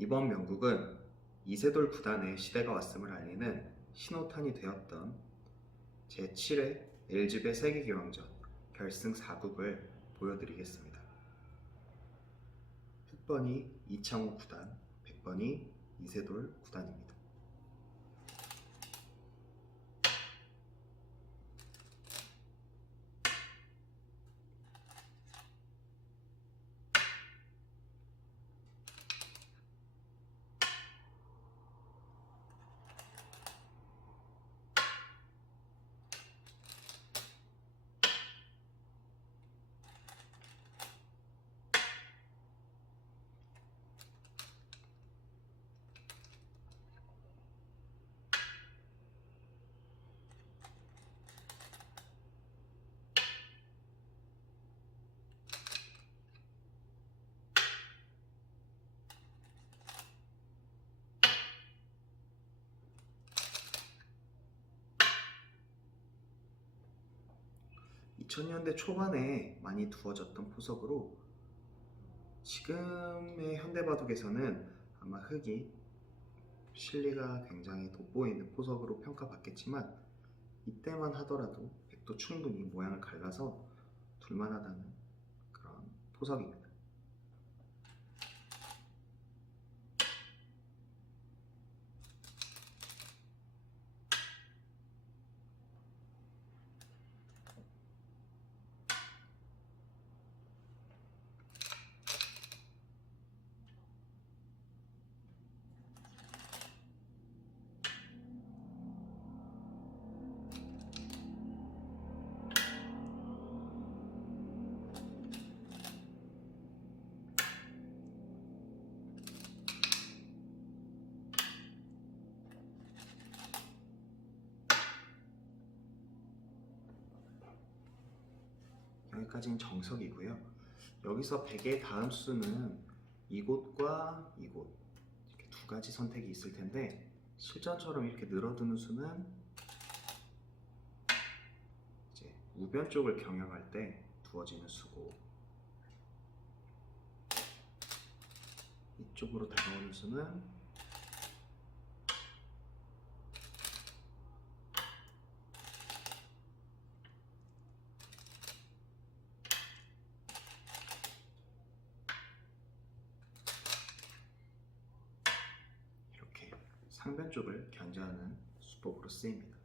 이번 명국은 이세돌 구단의 시대가 왔음을 알리는 신호탄이 되었던 제7회 LG배 세계기왕전 결승 4국을 보여드리겠습니다. 흑번이 이창호 구단, 백번이 이세돌 구단입니다. (2000년대) 초반에 많이 두어졌던 포석으로 지금의 현대바둑에서는 아마 흑이 실리가 굉장히 돋보이는 포석으로 평가받겠지만 이때만 하더라도 백도 충분히 모양을 갈라서 둘만하다는 그런 포석입니다. 여기까지는 정석이고요. 여기서 100의 다음 수는 이곳과 이곳 이렇게 두 가지 선택이 있을 텐데 실전처럼 이렇게 늘어두는 수는 이제 우변 쪽을 경영할 때 두어지는 수고, 이쪽으로 다가오는 수는 이렇게 상변 쪽을 견제하는 수법으로 쓰입니다.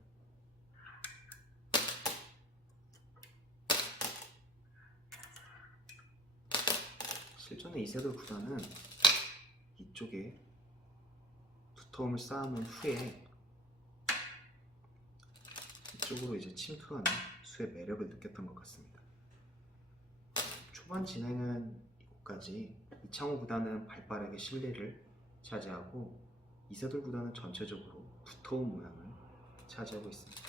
실전의 이세돌 구단은 이쪽에 두터움을 쌓아놓은 후에 이쪽으로 이제 침투하는 수의 매력을 느꼈던 것 같습니다. 초반 진행은 이곳까지. 이창호 구단은 발빠르게 실리를 차지하고 이세돌 구단은 전체적으로 두터운 모양을 차지하고 있습니다.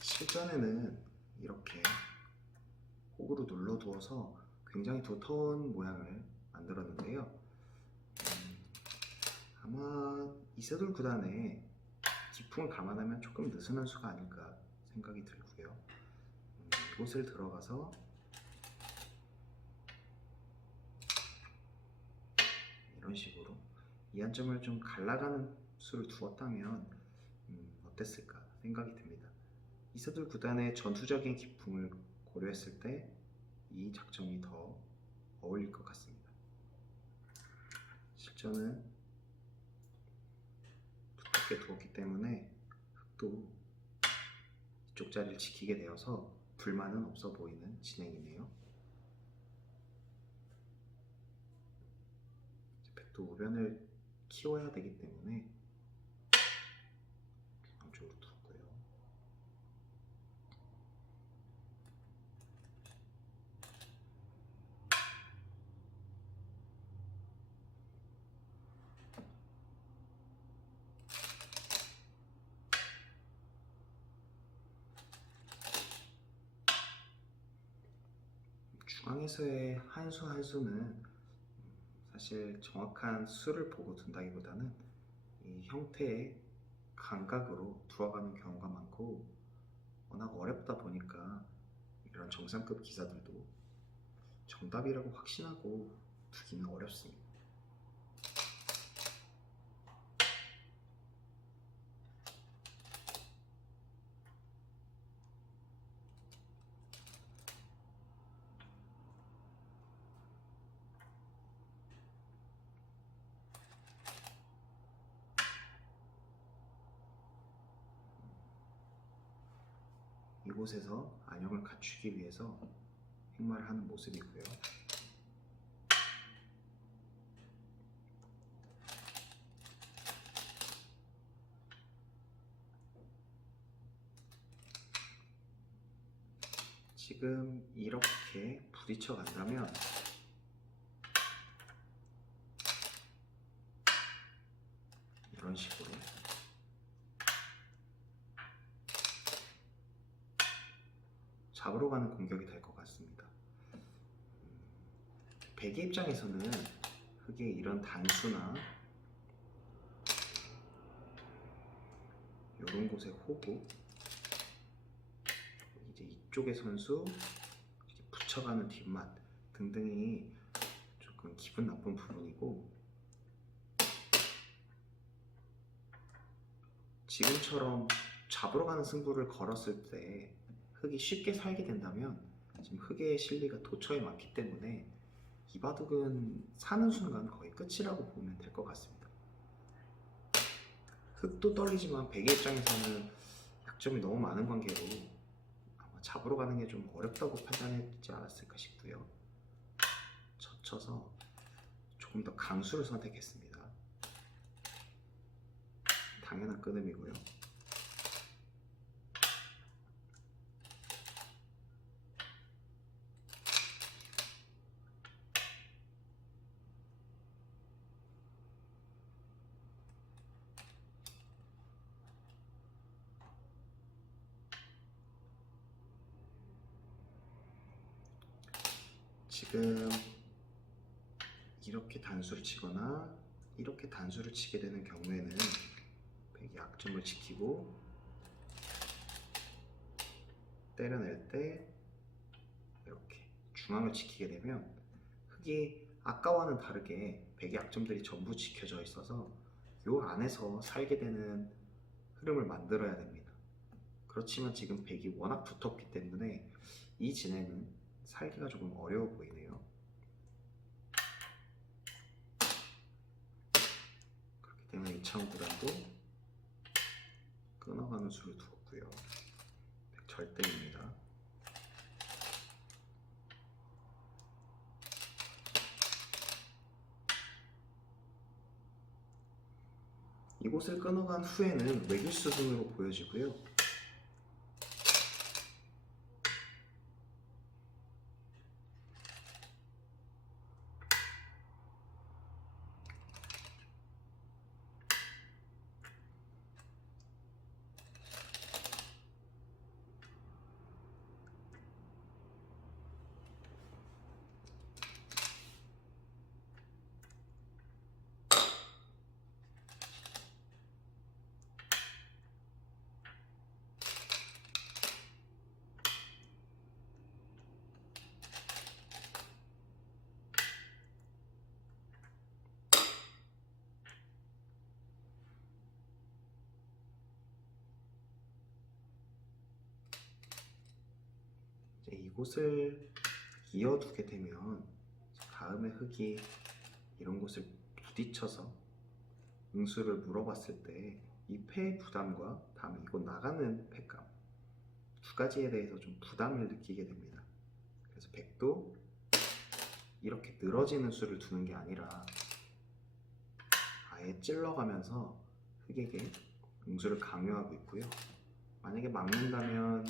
실전에는 이렇게 호구로 눌러두어서 굉장히 두터운 모양을 만들었는데요. 아마 이세돌 구단의 기풍을 감안하면 조금 느슨한 수가 아닐까 생각이 들고요. 이곳을 들어가서 이런 식으로 이한점을 좀 갈라가는 수를 두었다면 어땠을까 생각이 듭니다. 이세돌 구단의 전투적인 기풍을 고려했을 때 이 작전이 더 어울릴 것 같습니다. 실전은 두껍게 두었기 때문에 흑도 이쪽 자리를 지키게 되어서 불만은 없어 보이는 진행이네요. 백도 우변을 키워야 되기 때문에 중앙쪽으로 두고요. 중앙에서의 한 수 한 수는 사실 정확한 수를 보고 둔다기보다는 이 형태의 감각으로 두어가는 경우가 많고, 워낙 어렵다 보니까 이런 정상급 기사들도 정답이라고 확신하고 두기는 어렵습니다. 이곳에서 안형을 갖추기 위해서 행마를 하는 모습이고요. 지금 이렇게 부딪혀 간다면 이런 식으로 잡으러 가는 공격이 될 것 같습니다. 백의 입장에서는 흑의 이런 단수나 이런 곳에 호구, 이제 이쪽의 선수 이렇게 붙여가는 뒷맛 등등이 조금 기분 나쁜 부분이고, 지금처럼 잡으러 가는 승부를 걸었을 때 흑이 쉽게 살게 된다면 지금 흑의 실리가 도처에 많기 때문에 이 바둑은 사는 순간 거의 끝이라고 보면 될 것 같습니다. 흑도 떨리지만 백의 입장에서는 약점이 너무 많은 관계로 아마 잡으러 가는 게 좀 어렵다고 판단했지 않았을까 싶고요. 젖혀서 조금 더 강수를 선택했습니다. 당연한 끊음이고요. 지금 이렇게 단수를 치거나 이렇게 단수를 치게 되는 경우에는 백이 약점을 지키고 때려낼 때 이렇게 중앙을 지키게 되면 흑이 아까와는 다르게 백의 약점들이 전부 지켜져 있어서 요 안에서 살게 되는 흐름을 만들어야 됩니다. 그렇지만 지금 백이 워낙 붙었기 때문에 이 진행은 살기가 조금 어려워 보이네요. 그렇기 때문에 이창호 구단도 끊어가는 수를 두었고요. 백 절대입니다. 이곳을 끊어간 후에는 외길수순으로 보여지고요. 이곳을 이어두게 되면 다음에 흑이 이런 곳을 부딪혀서 응수를 물어봤을 때 이 패의 부담과 다음에 이곳 나가는 패감, 두 가지에 대해서 좀 부담을 느끼게 됩니다. 그래서 100도 이렇게 늘어지는 수를 두는 게 아니라 아예 찔러가면서 흑에게 응수를 강요하고 있고요. 만약에 막는다면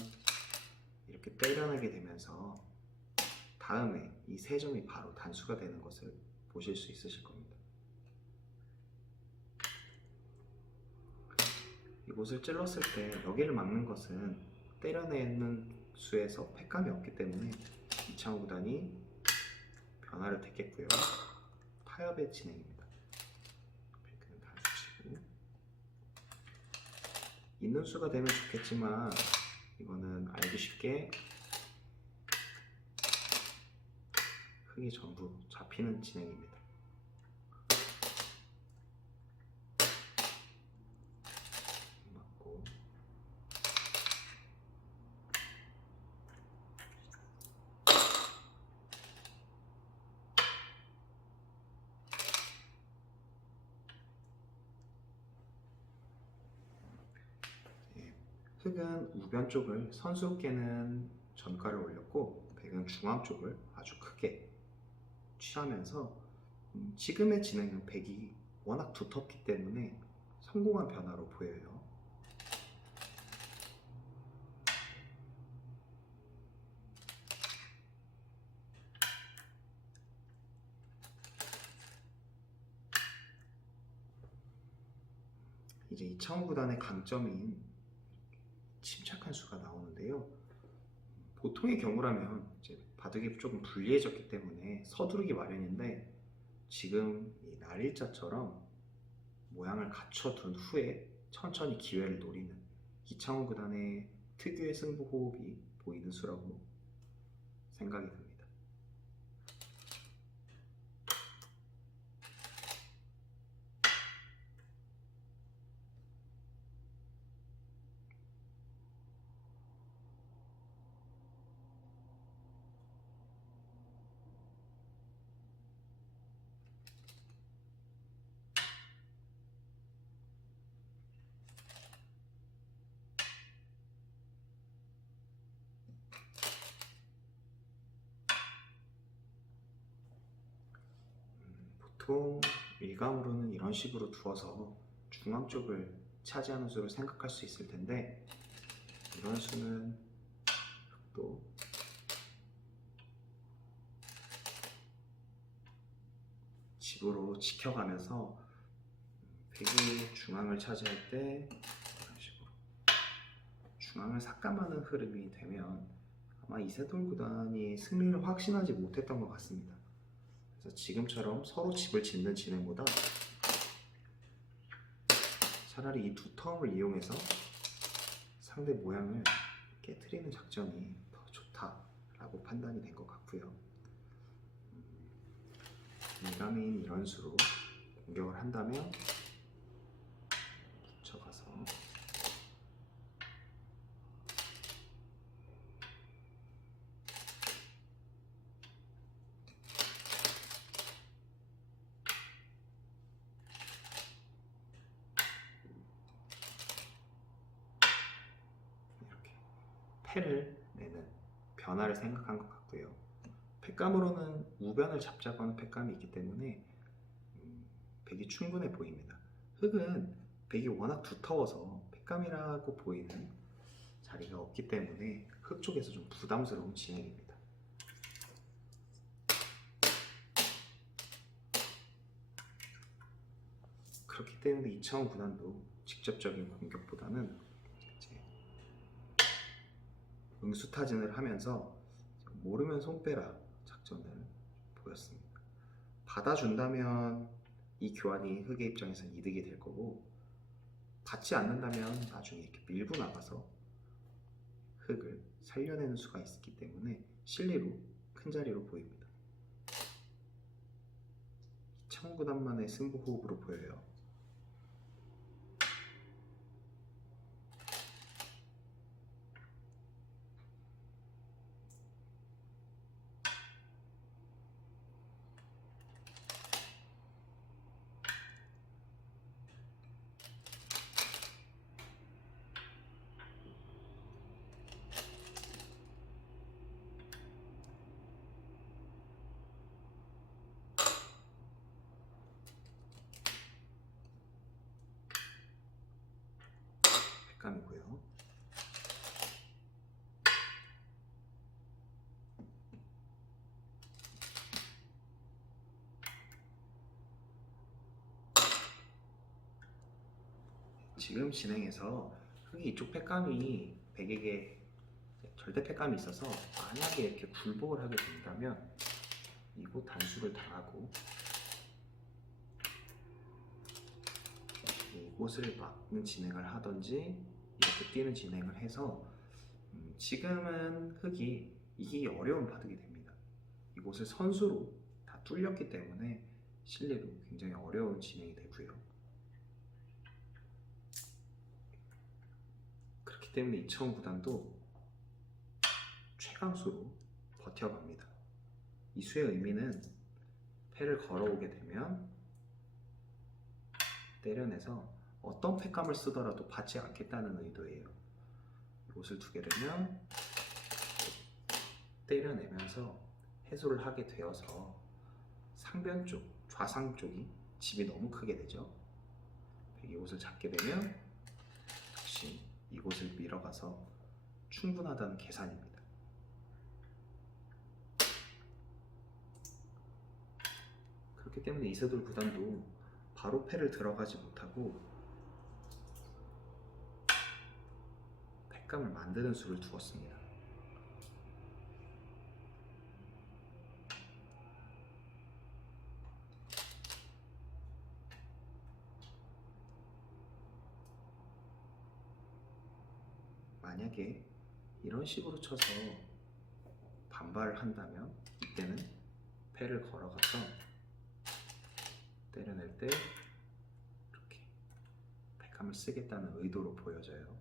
이렇게 때려내게 되면서 다음에 이 세 점이 바로 단수가 되는 것을 보실 수 있으실 겁니다. 이곳을 찔렀을 때 여기를 막는 것은 때려내는 수에서 팩감이 없기 때문에 이창호 구단이 변화를 택했고요. 타협의 진행입니다. 팩은 단수치고 있는 수가 되면 좋겠지만 이거는 알기 쉽게 흑이 전부 잡히는 진행입니다. 맞고 흑은 우변 쪽을 선수께는 전가를 올렸고 백은 중앙 쪽을 아주 크게 취하면서 지금의 진행은 백이 워낙 두텁기 때문에 성공한 변화로 보여요. 이제 이창호 구단의 강점인 침착한 수가 나오는데요. 보통의 경우라면 이제 바둑이 조금 불리해졌기 때문에 서두르기 마련인데 지금 이 날일자처럼 모양을 갖춰둔 후에 천천히 기회를 노리는 이창호 구단의 특유의 승부 호흡이 보이는 수라고 생각이 듭니다. 보통 일감으로는 이런 식으로 두어서 중앙 쪽을 차지하는 수를 생각할 수 있을 텐데 이런 수는 흑도 집으로 지켜가면서 백이 중앙을 차지할 때 이런 식으로 중앙을 삭감하는 흐름이 되면 아마 이세돌 구단이 승리를 확신하지 못했던 것 같습니다. 그래서 지금처럼 서로 집을 짓는 진행보다 차라리 이 두터움을 이용해서 상대 모양을 깨트리는 작전이 더 좋다라고 판단이 된 것 같고요. 일감인 이런 수로 공격을 한다면 붙여가서 이렇게 패를 내는 변화를 생각한 것 같고요. 팩감으로는 우변을 잡자고 하는 팩감이 있기 때문에 백이 충분해 보입니다. 흑은 백이 워낙 두터워서 팩감이라고 보이는 자리가 없기 때문에 흑 쪽에서 좀 부담스러운 진행입니다. 그렇기 때문에 이창호 구단도 직접적인 공격보다는 이제 응수타진을 하면서 모르면 손 빼라 작전을 보였습니다. 받아준다면 이 교환이 흑의 입장에서 이득이 될 거고 받지 않는다면 나중에 이렇게 밀고 나가서 흑을 살려내는 수가 있기 때문에 실리로 큰 자리로 보입니다. 이창호 구단만의 승부 호흡으로 보여요. 팩감이고요. 지금 진행해서 흙이 이쪽 팩감이 백에게 절대 팩감이 있어서 만약에 이렇게 굴복을 하게 된다면 이곳 단수를 당하고 이곳을 막는 진행을 하든지 이렇게 뛰는 진행을 해서 지금은 흙이 이기기 어려운 바둑이 됩니다. 이곳을 선수로 다 뚫렸기 때문에 실리로 굉장히 어려운 진행이 되고요. 그렇기 때문에 이차원 구단도 최강수로 버텨갑니다. 이 수의 의미는 패를 걸어오게 되면 때려내서 어떤 팩감을 쓰더라도 받지 않겠다는 의도예요. 이곳을 두게 되면 때려내면서 해소를 하게 되어서 상변 쪽, 좌상 쪽이 집이 너무 크게 되죠. 이곳을 잡게 되면 역시 이곳을 밀어가서 충분하다는 계산입니다. 그렇기 때문에 이세돌 구단도 바로 패를 들어가지 못하고 팩감을 만드는 수를 두었습니다. 만약에 이런 식으로 쳐서 반발을 한다면 이때는 패를 걸어가서 때려낼 때 이렇게 팩감을 쓰겠다는 의도로 보여져요.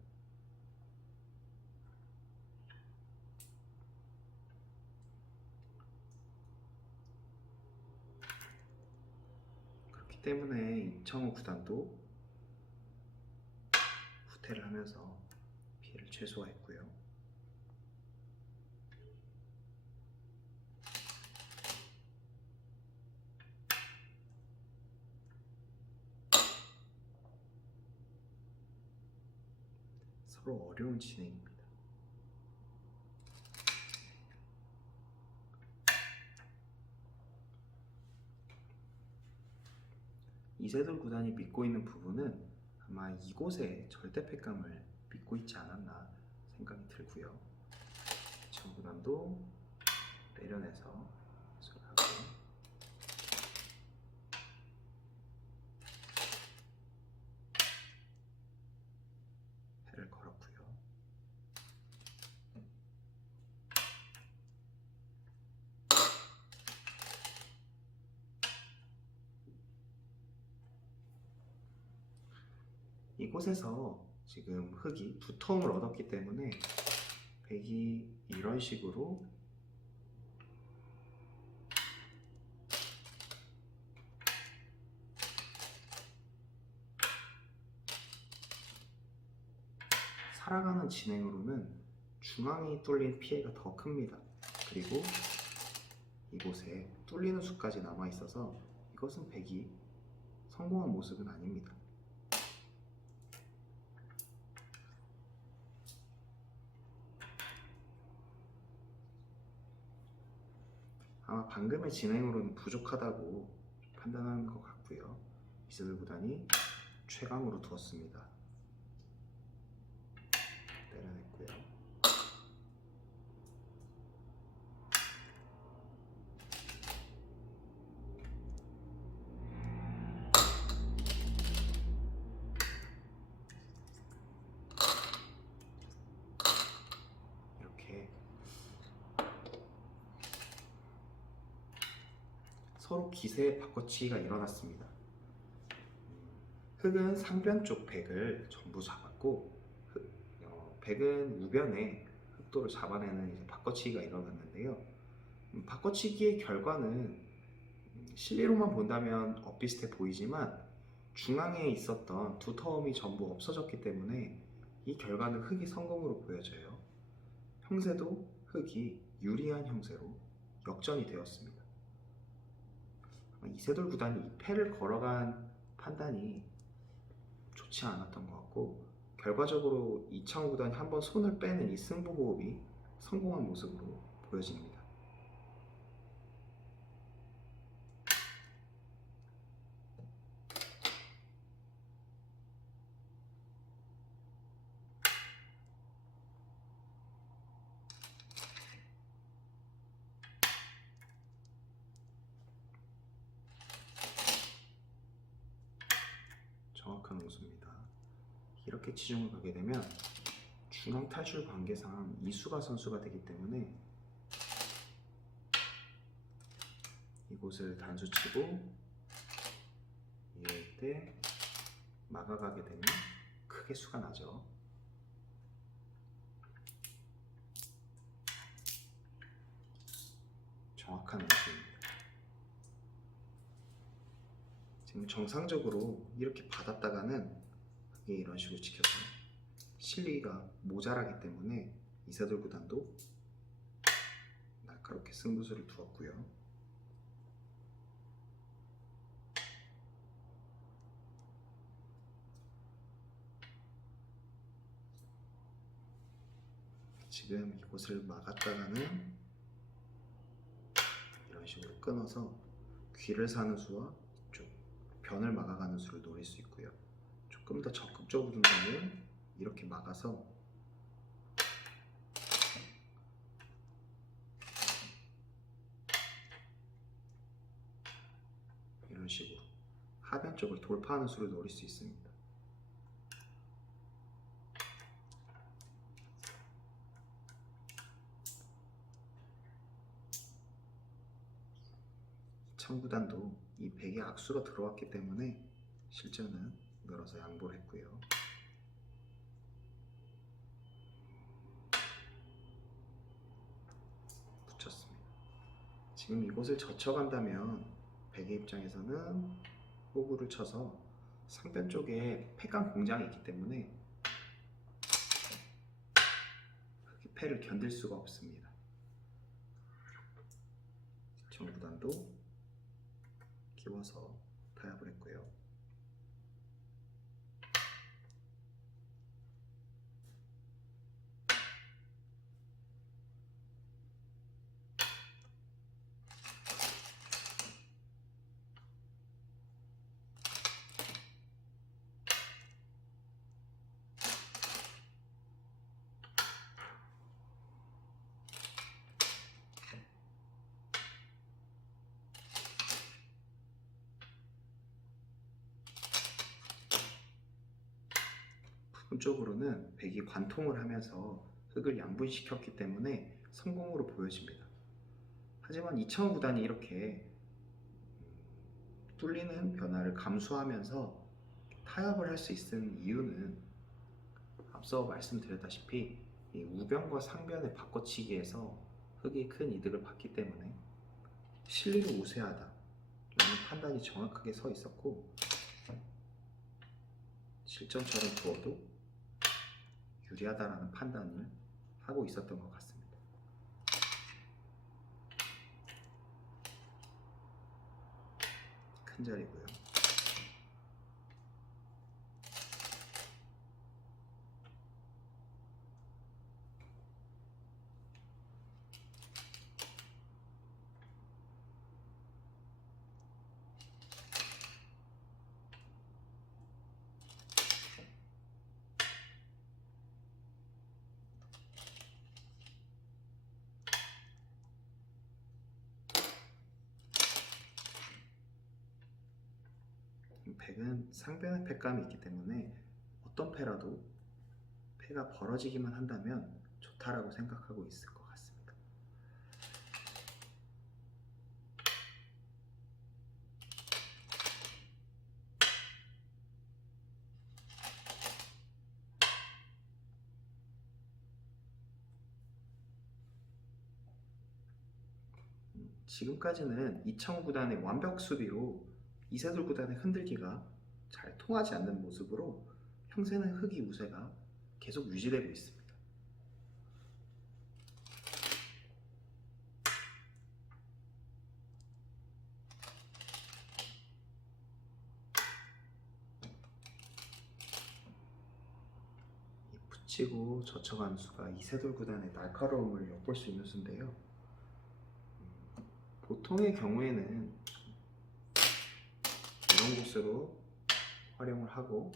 그렇기 때문에 이청호 구단도 후퇴를 하면서 피해를 최소화했고요. 서로 어려운 진행입니다. 이세돌 구단이 믿고 있는 부분은 아마 이곳에 절대 팩감을 믿고 있지 않았나 생각이 들고요. 이청호 구단도 때려내서 해소를 하고 패를 걸었고요. 이곳에서 지금 흙이 두터움을 얻었기 때문에 백이 이런 식으로 살아가는 진행으로는 중앙이 뚫린 피해가 더 큽니다. 그리고 이곳에 뚫리는 수까지 남아 있어서 이것은 백이 성공한 모습은 아닙니다. 아마 방금의 진행으로는 부족하다고 판단하는 것 같고요. 이세돌 구단이 최강으로 두었습니다. 때려냈고요. 이렇게 서로 기세의 바꿔치기가 일어났습니다. 흑은 상변 쪽 백을 전부 잡았고 백은 우변에 흑도를 잡아내는 이제 바꿔치기가 일어났는데요. 바꿔치기의 결과는 실리로만 본다면 엇비슷해 보이지만 중앙에 있었던 두터움이 전부 없어졌기 때문에 이 결과는 흑이 성공으로 보여져요. 형세도 흑이 유리한 형세로 역전이 되었습니다. 이세돌 구단이 이 패를 걸어간 판단이 좋지 않았던 것 같고 결과적으로 이창호 구단이 한번 손을 빼는 이 승부호흡이 성공한 모습으로 보여집니다. 정확한 우수입니다. 이렇게 치중을 가게 되면 중앙 탈출 관계상 이수가 선수가 되기 때문에 이곳을 단수 치고 이럴 때 막아가게 되면 크게 수가 나죠. 정확한 우수입니다. 지금 정상적으로 이렇게 받았다가는 그게 이런 식으로 지켜서 실리가 모자라기 때문에 이세돌 구단도 날카롭게 승부수를 두었고요. 지금 이곳을 막았다가는 이런 식으로 끊어서 귀를 사는 수와 이쪽 변을 막아가는 수를 노릴 수 있고요. 조금 더 적극적으로 둔다면 이렇게 막아서 이런 식으로 하변 쪽을 돌파하는 수를 노릴 수 있습니다. 청구단도 이 백에 악수가 들어왔기 때문에 실전은 늘어서 양보를 했고요. 붙였습니다. 지금 이곳을 젖혀간다면 백의 입장에서는 호구를 쳐서 상변 쪽에 패강 공장이 있기 때문에 흑의 패를 견딜 수가 없습니다. 청구단도 키워서 타협을 했고요. 부분적으로는 백이 관통을 하면서 흑을 양분시켰기 때문에 성공으로 보여집니다. 하지만 이창호 구단이 이렇게 뚫리는 변화를 감수하면서 타협을 할 수 있는 이유는 앞서 말씀드렸다시피 이 우변과 상변의 바꿔치기에서 흑이 큰 이득을 봤기 때문에 실리를 우세하다 라는 판단이 정확하게 서 있었고, 실전처럼 두어도 유리하다라는 판단을 하고 있었던 것 같습니다. 큰 자리고요. 백은 상변의 패감이 있기 때문에 어떤 패라도 패가 벌어지기만 한다면 좋다라고 생각하고 있을 것 같습니다. 지금까지는 이창호 구단의 완벽 수비로 이세돌 구단의 흔들기가 잘 통하지 않는 모습으로 형세는 흑이 우세가 계속 유지되고 있습니다. 붙이고 젖혀가는 수가 이세돌 구단의 날카로움을 엿볼 수 있는 수인데요. 보통의 경우에는 이런 곳으로 활용을 하고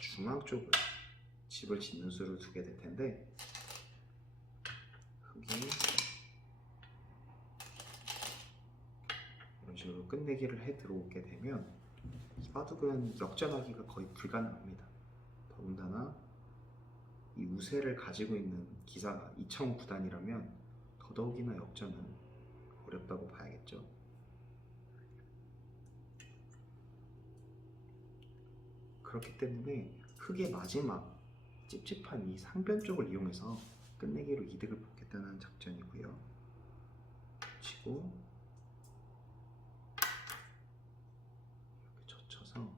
중앙 쪽을 집을 짓는 수를 두게 될 텐데, 흙이 이런 식으로 끝내기를 해 들어오게 되면 이 바둑은 역전하기가 거의 불가능합니다. 더군다나 이 우세를 가지고 있는 기사가 이창호 구단이라면 더더욱이나 역전은 어렵다고 봐야겠죠. 그렇기 때문에 흙의 마지막 찝찝한 이 상변 쪽을 이용해서 끝내기로 이득을 보겠다는 작전이고요. 치고 이렇게 젖혀서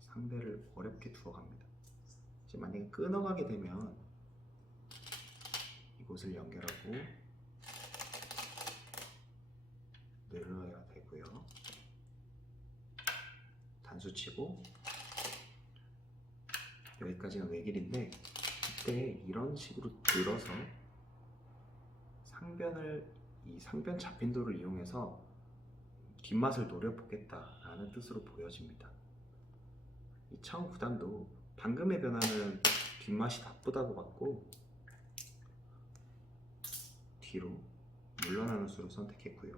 상대를 어렵게 두어갑니다. 이제 만약에 끊어가게 되면 이곳을 연결하고 늘어야 되고요. 단수 치고 여기까지는 외길인데, 이때 이런 식으로 들어서 이 상변 잡힌도를 이용해서 뒷맛을 노려보겠다라는 뜻으로 보여집니다. 이창호 구단도 방금의 변화는 뒷맛이 나쁘다고 봤고 뒤로 물러나는 수를 선택했고요.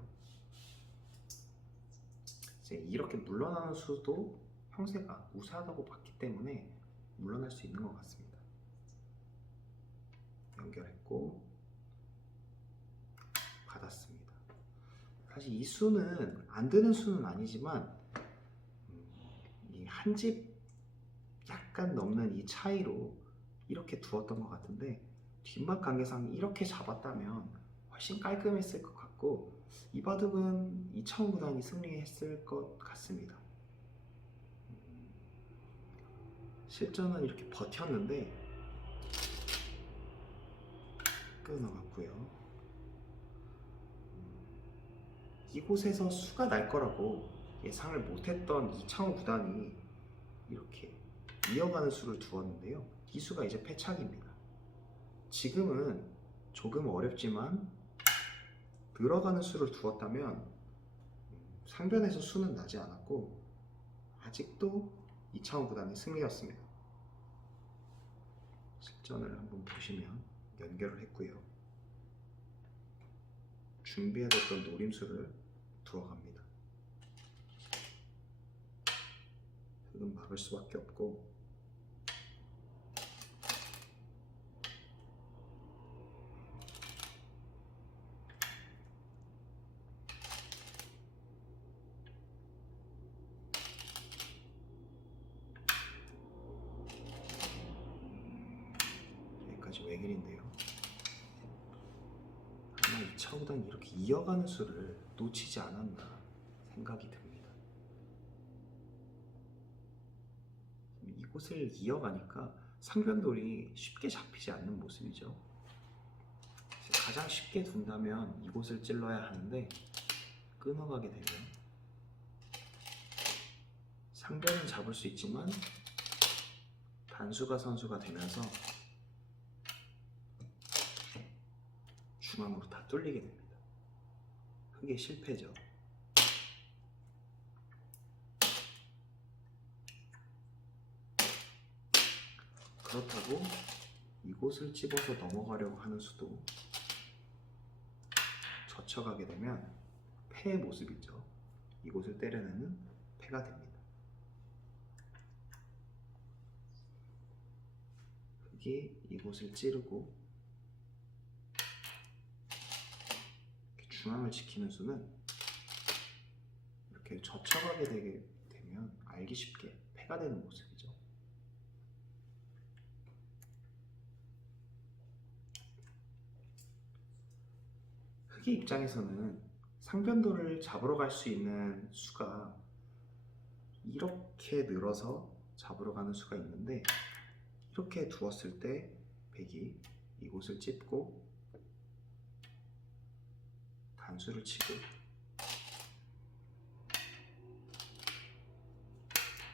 이제 이렇게 물러나는 수도 형세가 우세하다고 봤기 때문에 물러날 수 있는 것 같습니다. 연결했고 받았습니다. 사실 이 수는 안 되는 수는 아니지만 이 한 집 약간 넘는 이 차이로 이렇게 두었던 것 같은데, 뒷맛 관계상 이렇게 잡았다면 훨씬 깔끔했을 것 같고 이 바둑은 이창호 구단이 승리했을 것 같습니다. 실전은 이렇게 버텼는데 끊어갔고요. 이곳에서 수가 날 거라고 예상을 못했던 이창호 구단이 이렇게 이어가는 수를 두었는데요. 이 수가 이제 패착입니다. 지금은 조금 어렵지만 들어가는 수를 두었다면 상변에서 수는 나지 않았고 아직도 이창호 구단의 승리였습니다. 실전을 한번 보시면 연결을 했고요. 준비해뒀던 노림수를 두어갑니다. 흙은 막을 수밖에 없고 여기까지 외길인데요. 아마 이창호 구단이 이렇게 이어가는 수를 놓치지 않았나 생각이 듭니다. 이곳을 이어가니까 상변돌이 쉽게 잡히지 않는 모습이죠. 가장 쉽게 둔다면 이곳을 찔러야 하는데 끊어가게 되면 상변은 잡을 수 있지만 단수가 선수가 되면서 중앙으로 다 뚫리게 됩니다. 흙의 실패죠. 그렇다고 이곳을 집어서 넘어가려고 하는 수도 젖혀가게 되면 패의 모습이죠. 이곳을 때려내는 패가 됩니다. 흙이 이곳을 찌르고 중앙을 지키는 수는 이렇게 젖혀가게 되게 되면 알기 쉽게 패가 되는 모습이죠. 흙의 입장에서는 상변도를 잡으러 갈 수 있는 수가 이렇게 늘어서 잡으러 가는 수가 있는데, 이렇게 두었을 때 백이 이곳을 찝고 단수를 치고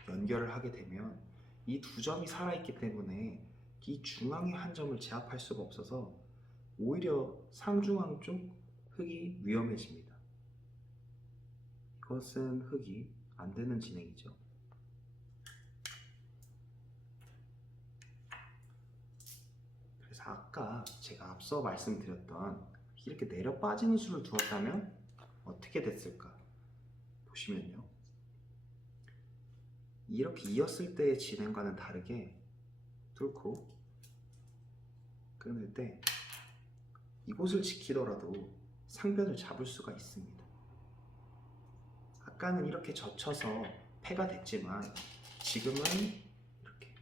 연결을 하게 되면 이 두 점이 살아있기 때문에 이 중앙의 한 점을 제압할 수가 없어서 오히려 상중앙 쪽 흙이 위험해집니다. 이것은 흙이 안 되는 진행이죠. 그래서 아까 제가 앞서 말씀드렸던 이렇게 내려 빠지는 수를 두었다면 어떻게 됐을까 보시면요, 이렇게 이었을 때의 진행과는 다르게 뚫고 끊을 때 이곳을 지키더라도 상변을 잡을 수가 있습니다. 아까는 이렇게 젖혀서 패가 됐지만 지금은 이렇게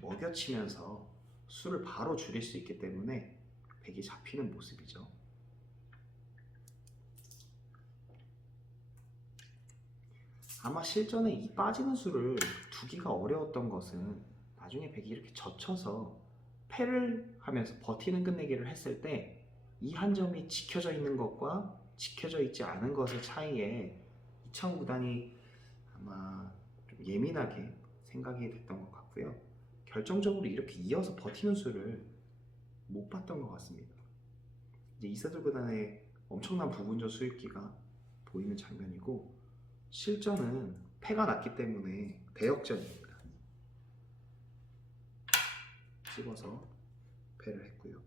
먹여치면서 수를 바로 줄일 수 있기 때문에 백이 잡히는 모습이죠. 아마 실전에 이 빠지는 수를 두기가 어려웠던 것은 나중에 백이 이렇게 젖혀서 패를 하면서 버티는 끝내기를 했을 때 이 한 점이 지켜져 있는 것과 지켜져 있지 않은 것의 차이에 이창호 구단이 아마 좀 예민하게 생각이 됐던 것 같고요. 결정적으로 이렇게 이어서 버티는 수를 못 봤던 것 같습니다. 이제 이세돌 구단의 엄청난 부분적 수익기가 보이는 장면이고, 실전은 패가 났기 때문에 대역전입니다. 찍어서 패를 했고요.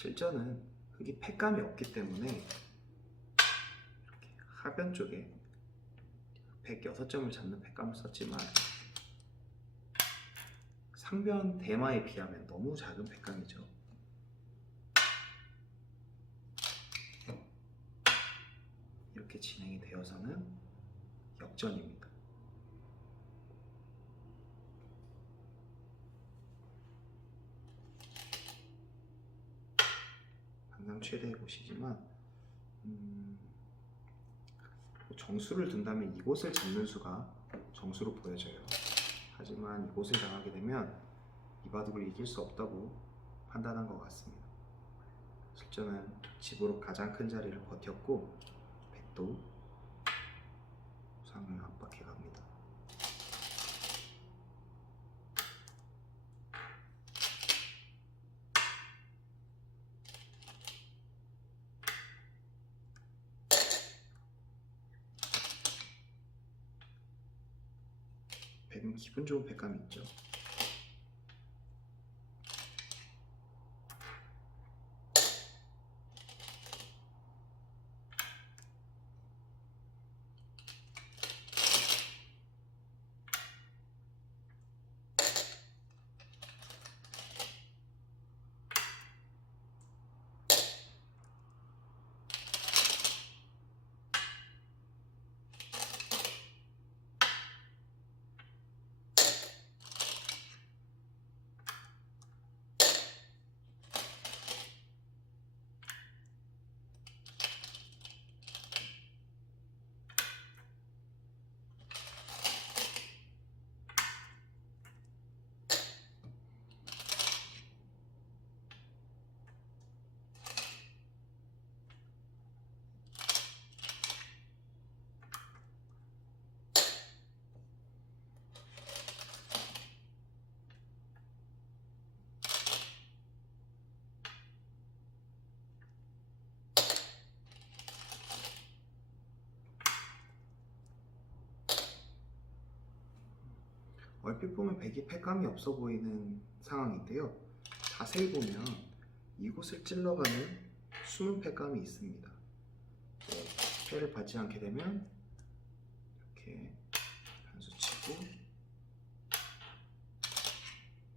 실전은 흙이 패감이 없기 때문에 이렇게 하변 쪽에 106점을 잡는 패감을 썼지만 상변 대마에 비하면 너무 작은 패감이죠. 이렇게 진행이 되어서는 역전입니다. 항상 최대의 곳이지만 정수를 둔다면 이곳을 잡는 수가 정수로 보여져요. 하지만 이곳을 당하게 되면 이 바둑을 이길 수 없다고 판단한 것 같습니다. 실전은 집으로 가장 큰 자리를 버텼고 백도 우상을 압박해 갑니다. 백은 기분 좋은 백감이 있죠. 얼핏 보면 백이 패감이 없어 보이는 상황인데요. 자세히 보면 이곳을 찔러가는 숨은 패감이 있습니다. 패를 받지 않게 되면 이렇게 변수 치고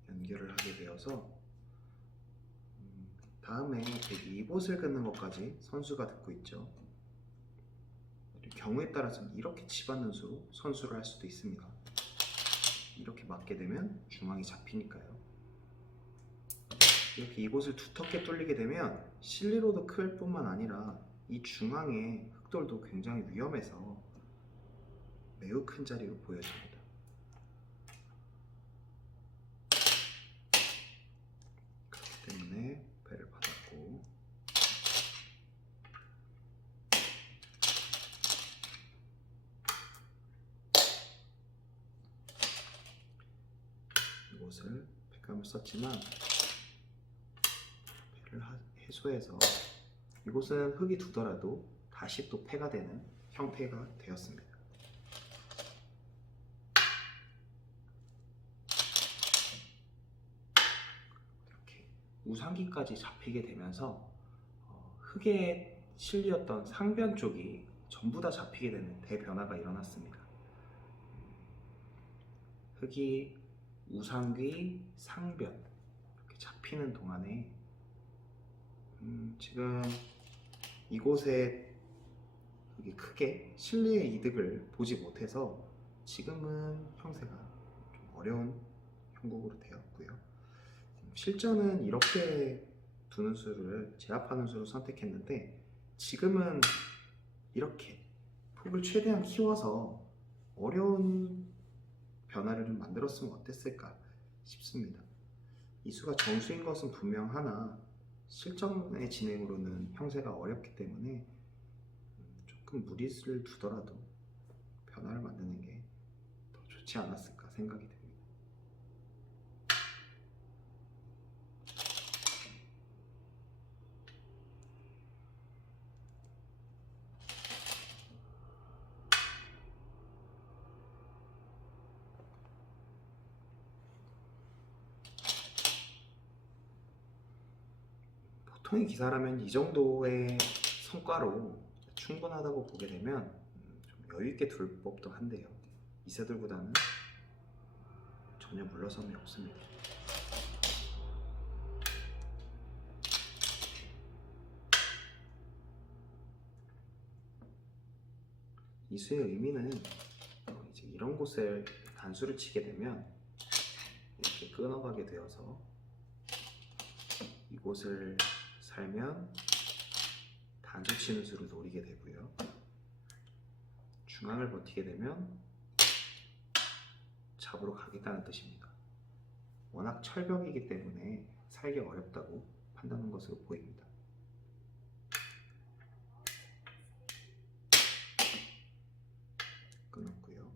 연결을 하게 되어서 다음에 백이 이곳을 긋는 것까지 선수가 듣고 있죠. 경우에 따라서는 이렇게 치받는 수로 선수를 할 수도 있습니다. 이렇게 맞게 되면 중앙이 잡히니까요. 이렇게 이곳을 두텁게 뚫리게 되면 실리로도 클 뿐만 아니라 이 중앙의 흑돌도 굉장히 위험해서 매우 큰 자리로 보여집니다. 그렇기 때문에 패를 받았고, 이곳을 패감을 썼지만 패를 해소해서 이곳은 흑이 두더라도 다시 또 패가 되는 형태가 되었습니다. 이렇게 우상기까지 잡히게 되면서 흑에 실렸던 상변 쪽이 전부 다 잡히게 되는 대변화가 일어났습니다. 흑이 우상귀, 상변 이렇게 잡히는 동안에 지금 이곳에 크게 실리의 이득을 보지 못해서 지금은 형세가 좀 어려운 형국으로 되었고요. 실전은 이렇게 두는 수를 제압하는 수를 선택했는데 지금은 이렇게 폭을 최대한 키워서 어려운 변화를 좀 만들었으면 어땠을까 싶습니다. 이 수가 정수인 것은 분명하나 실전의 진행으로는 형세가 어렵기 때문에 조금 무리수를 두더라도 변화를 만드는 게 더 좋지 않았을까 생각이 됩니다. 보통의 기사라면 이 정도의 성과로 충분하다고 보게 되면 좀 여유있게 둘 법도 한데요. 이세돌 구단은 전혀 물러섬이 없습니다. 이 수의 의미는 이제 이런 곳에 단수를 치게 되면 이렇게 끊어가게 되어서 이곳을 살면 단수 치는 수를 노리게 되고요. 중앙을 버티게 되면 잡으러 가겠다는 뜻입니다. 워낙 철벽이기 때문에 살기 어렵다고 판단한 것으로 보입니다. 끊었고요.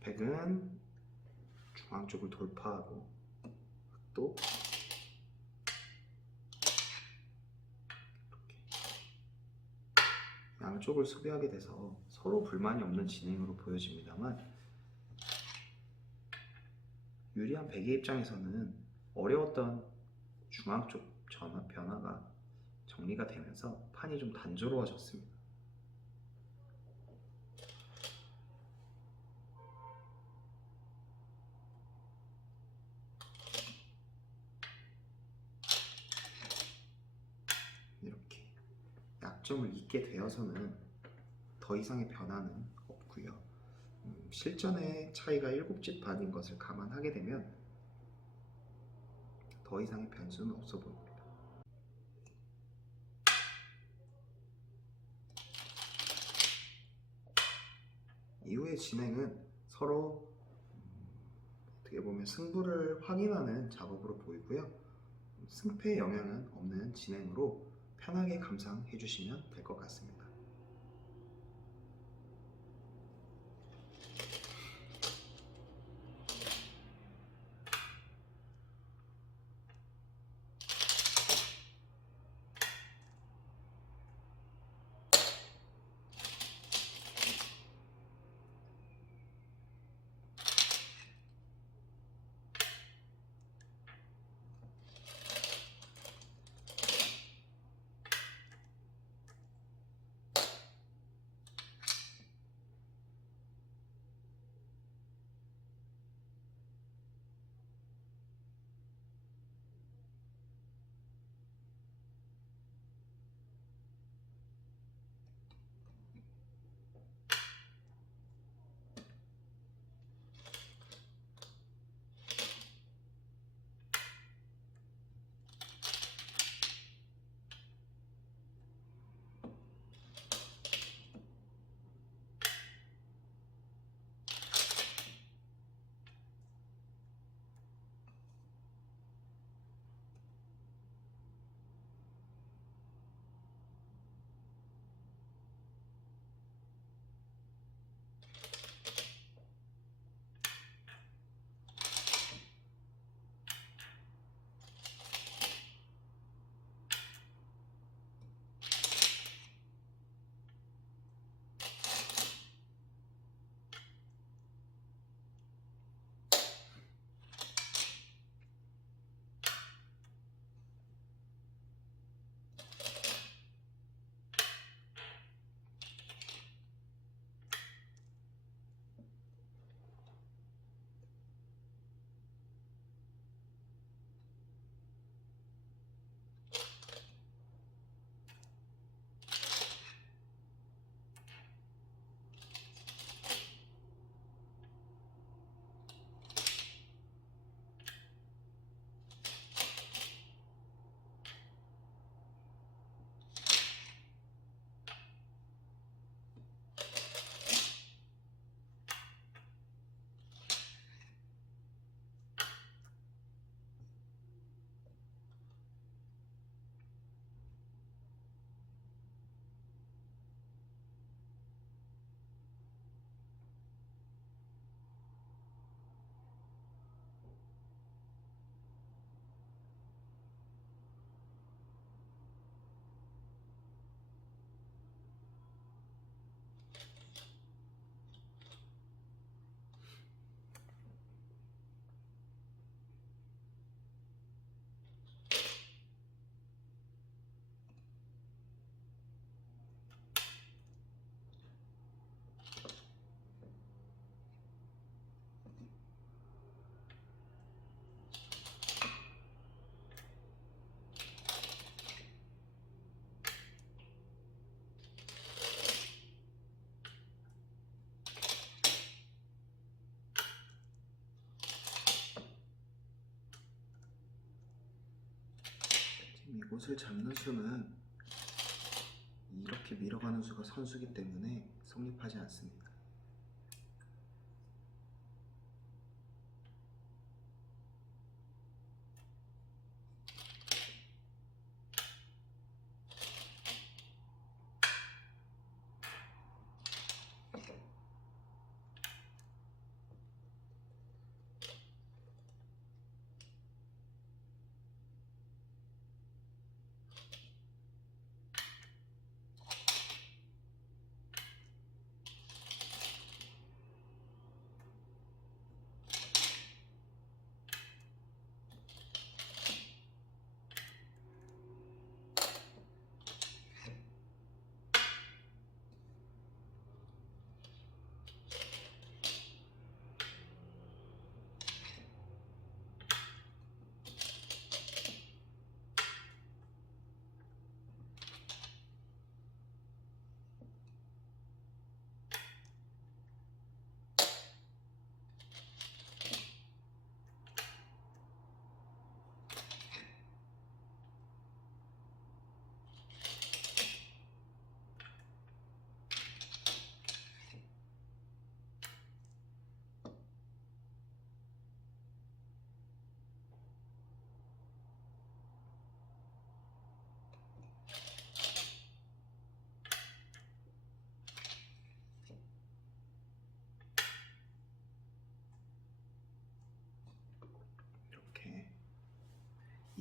백은 중앙 쪽을 돌파하고 또 이렇게 양쪽을 수비하게 돼서 서로 불만이 없는 진행으로 보여집니다만 유리한 백의 입장에서는 어려웠던 중앙 쪽 변화가 정리가 되면서 판이 좀 단조로워졌습니다. 약점을 잊게 되어서는 더 이상의 변화는 없고요. 실전의 차이가 7집 반인 것을 감안하게 되면 더 이상의 변수는 없어 보입니다. 이후의 진행은 서로 어떻게 보면 승부를 확인하는 작업으로 보이고요. 승패에 영향은 없는 진행으로 편하게 감상해 주시면 될 것 같습니다. 이곳을 잡는 수는 이렇게 밀어가는 수가 선수기 때문에 성립하지 않습니다.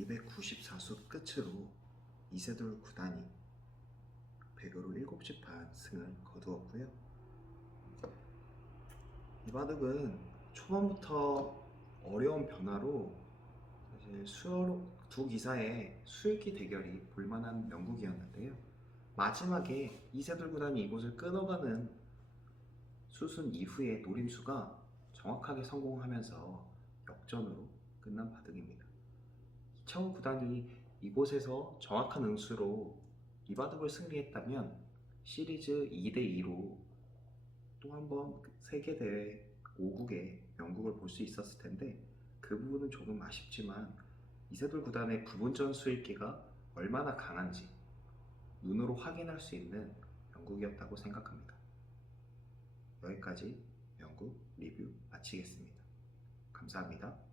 294수 끝으로 이세돌 구단이 100으로 7시 판 승을 거두었고요. 이 바둑은 초반부터 어려운 변화로 사실 두 기사의 수읽기 대결이 볼만한 명국이었는데요. 마지막에 이세돌 구단이 이곳을 끊어가는 수순 이후의 노림수가 정확하게 성공하면서 역전으로 끝난 바둑입니다. 이창호 구단이 이곳에서 정확한 응수로 이 바둑을 승리했다면 시리즈 2대2로 또 한 번 세계대회 5국의 명국을 볼 수 있었을 텐데 그 부분은 조금 아쉽지만 이세돌 구단의 부분전 수익기가 얼마나 강한지 눈으로 확인할 수 있는 명국이었다고 생각합니다. 여기까지 명국 리뷰 마치겠습니다. 감사합니다.